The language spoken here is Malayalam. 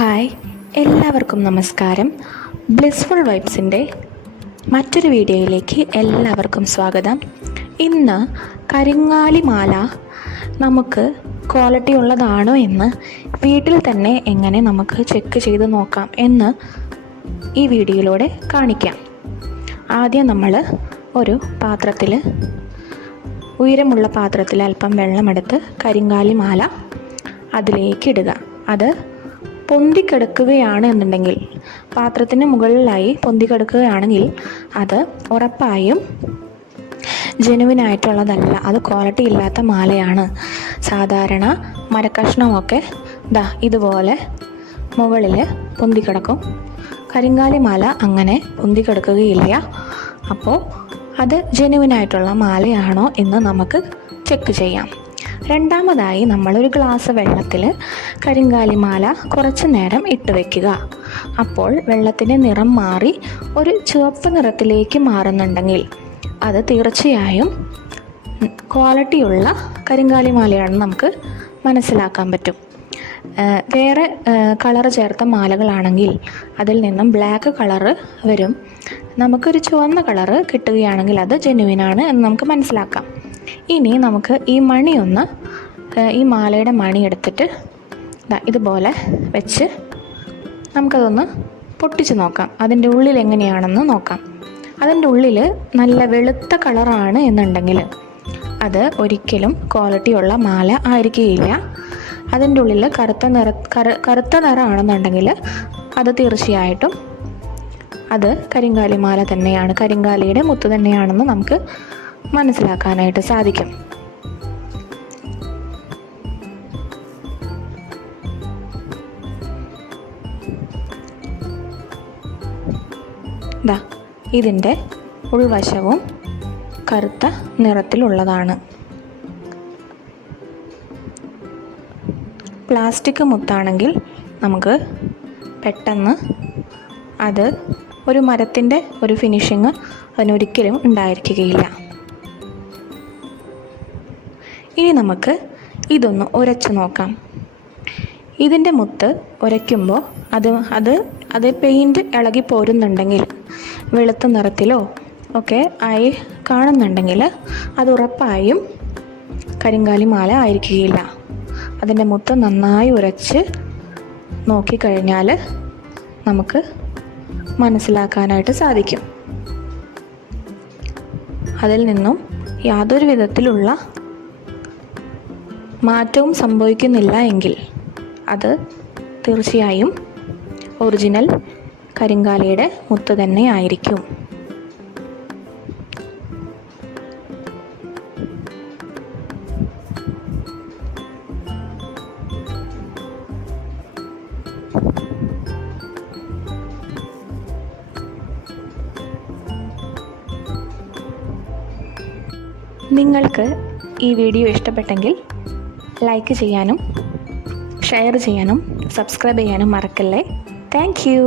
ഹായ് എല്ലാവർക്കും നമസ്കാരം. ബ്ലിസ്ഫുൾ വൈബ്സിന്റെ മറ്റൊരു വീഡിയോയിലേക്ക് എല്ലാവർക്കും സ്വാഗതം. ഇന്ന് കരിങ്ങാലി മാല നമുക്ക് ക്വാളിറ്റി ഉള്ളതാണോ എന്ന് വീട്ടിൽ തന്നെ എങ്ങനെ നമുക്ക് ചെക്ക് ചെയ്ത് നോക്കാം എന്ന് ഈ വീഡിയോയിലൂടെ കാണിക്കാം. ആദ്യം നമ്മൾ ഒരു പാത്രത്തിൽ ഉയരമുള്ള പാത്രത്തിൽ അല്പം വെള്ളമെടുത്ത് കരിങ്കാലി മാല അതിലേക്ക് ഇടുക. അത് പൊന്തിക്കിടക്കുകയാണ് എന്നുണ്ടെങ്കിൽ പാത്രത്തിന് മുകളിലായി പൊന്തിക്കിടക്കുകയാണെങ്കിൽ അത് ഉറപ്പായും ജെനുവിനായിട്ടുള്ളതല്ല അത് ക്വാളിറ്റി ഇല്ലാത്ത മാലയാണ്. സാധാരണ മരക്കഷ്ണമൊക്കെ ദാ ഇതുപോലെ മുകളിൽ പൊന്തിക്കിടക്കും. കരിങ്കാലി മാല അങ്ങനെ പൊന്തിക്കിടക്കുകയില്ല. അപ്പോൾ അത് ജെനുവിനായിട്ടുള്ള മാലയാണോ എന്ന് നമുക്ക് ചെക്ക് ചെയ്യാം. രണ്ടാമതായി നമ്മളൊരു ഗ്ലാസ് വെള്ളത്തിൽ കരിങ്കാലിമാല കുറച്ച് നേരം ഇട്ട് വയ്ക്കുക അപ്പോൾ വെള്ളത്തിന്റെ നിറം മാറി ഒരു ചുവപ്പ് നിറത്തിലേക്ക് മാറുന്നുണ്ടെങ്കിൽ അത് തീർച്ചയായും ക്വാളിറ്റിയുള്ള കരിങ്കാലി മാലയാണെന്ന് നമുക്ക് മനസ്സിലാക്കാൻ പറ്റും. വേറെ കളർ ചേർത്ത മാലകളാണെങ്കിൽ അതിൽ നിന്നും ബ്ലാക്ക് കളറ് വരും. നമുക്കൊരു ചുവന്ന കളറ് കിട്ടുകയാണെങ്കിൽ അത് ജെനുവിനാണ് എന്ന് നമുക്ക് മനസ്സിലാക്കാം. ഇനി നമുക്ക് ഈ മണിയൊന്ന് ഈ മാലയുടെ മണി എടുത്തിട്ട് ഇതുപോലെ വെച്ച് നമുക്കതൊന്ന് പൊട്ടിച്ച് നോക്കാം. അതിന്റെ ഉള്ളിൽ എങ്ങനെയാണെന്ന് നോക്കാം. അതിന്റെ ഉള്ളിൽ നല്ല വെളുത്ത കളറാണ് എന്നുണ്ടെങ്കിൽ അത് ഒരിക്കലും ക്വാളിറ്റിയുള്ള മാല ആയിരിക്കുകയില്ല. അതിന്റെ ഉള്ളിൽ കറുത്ത നിറ കറു കറുത്ത നിറമാണെന്നുണ്ടെങ്കിൽ അത് തീർച്ചയായിട്ടും അത് കരിങ്കാലി മാല തന്നെയാണ്. കരിങ്കാലിയുടെ മുത്ത് തന്നെയാണെന്ന് നമുക്ക് മനസ്സിലാക്കാനായിട്ട് സാധിക്കും. ദാ ഇതിന്റെ ഉൾവശവും കറുത്ത നിറത്തിലുള്ളതാണ്. പ്ലാസ്റ്റിക് മുത്താണെങ്കിൽ നമുക്ക് പെട്ടെന്ന് അത് ഒരു മരത്തിന്റെ ഒരു ഫിനിഷിങ് അതിനൊരിക്കലും ഉണ്ടായിരിക്കുകയില്ല. ഇനി നമുക്ക് ഇതൊന്ന് ഉരച്ച് നോക്കാം. ഇതിന്റെ മുത്ത് ഉരയ്ക്കുമ്പോൾ അത് അത് അത് പെയിന്റ് ഇളകി പോരുന്നുണ്ടെങ്കിൽ വെളുത്ത നിറത്തിലോ ഒക്കെ ആയി കാണുന്നുണ്ടെങ്കിൽ അത് ഉറപ്പായും കരിങ്കാലി മാല ആയിരിക്കുകയില്ല. അതിന്റെ മുത്ത് നന്നായി ഉരച്ച് നോക്കിക്കഴിഞ്ഞാൽ നമുക്ക് മനസ്സിലാക്കാനായിട്ട് സാധിക്കും. അതിൽ നിന്നും യാതൊരു വിധത്തിലുള്ള മാറ്റവും സംഭവിക്കുന്നില്ല എങ്കിൽ അത് തീർച്ചയായും ഒറിജിനൽ കരിങ്കാലയുടെ മുത്ത് തന്നെ ആയിരിക്കും. നിങ്ങൾക്ക് ഈ വീഡിയോ ഇഷ്ടപ്പെട്ടെങ്കിൽ ലൈക്ക് ചെയ്യാനും ഷെയർ ചെയ്യാനും സബ്സ്ക്രൈബ് ചെയ്യാനും മറക്കല്ലേ? Thank you.